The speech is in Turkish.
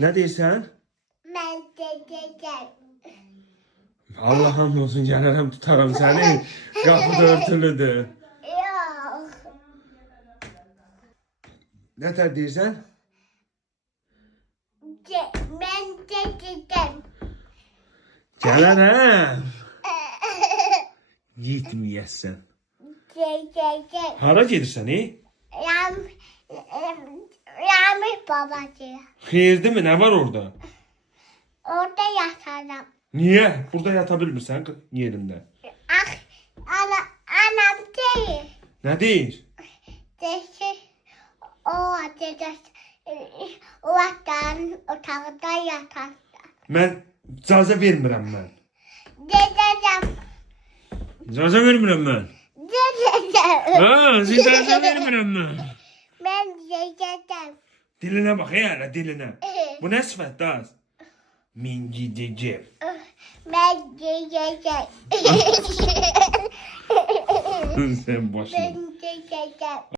Ne deyirsən? Ben dedeceğim. Allah'ım olsun gelirim tutarım seni. Kapı da örtülüdür. Yok. Ne ter deyirsən? Ben dedeceğim. Gələnəm. Gitməyəsən. Dedeceğim. Hara gedirsən, Ramiz babacığım. Xeyirdi mi? Nə var orada? Orada yatarım. Niyə? Burada yata bilmirsən yerində. Ah, anam değil. Nə deyir? Dedi, o adada o vaxtların otağında yatar. Mən icazə vermirəm mən. Dedeceğim. İcazə vermirəm mən. Dedeceğim. Ha, icazə vermirəm mən. Ben dedeceğim. Dilinə bax, hələ dilinə. Bu nə sifətdir az? Min gidəcəm. Ben dedeceğim. Sən başına. Ben dedeceğim.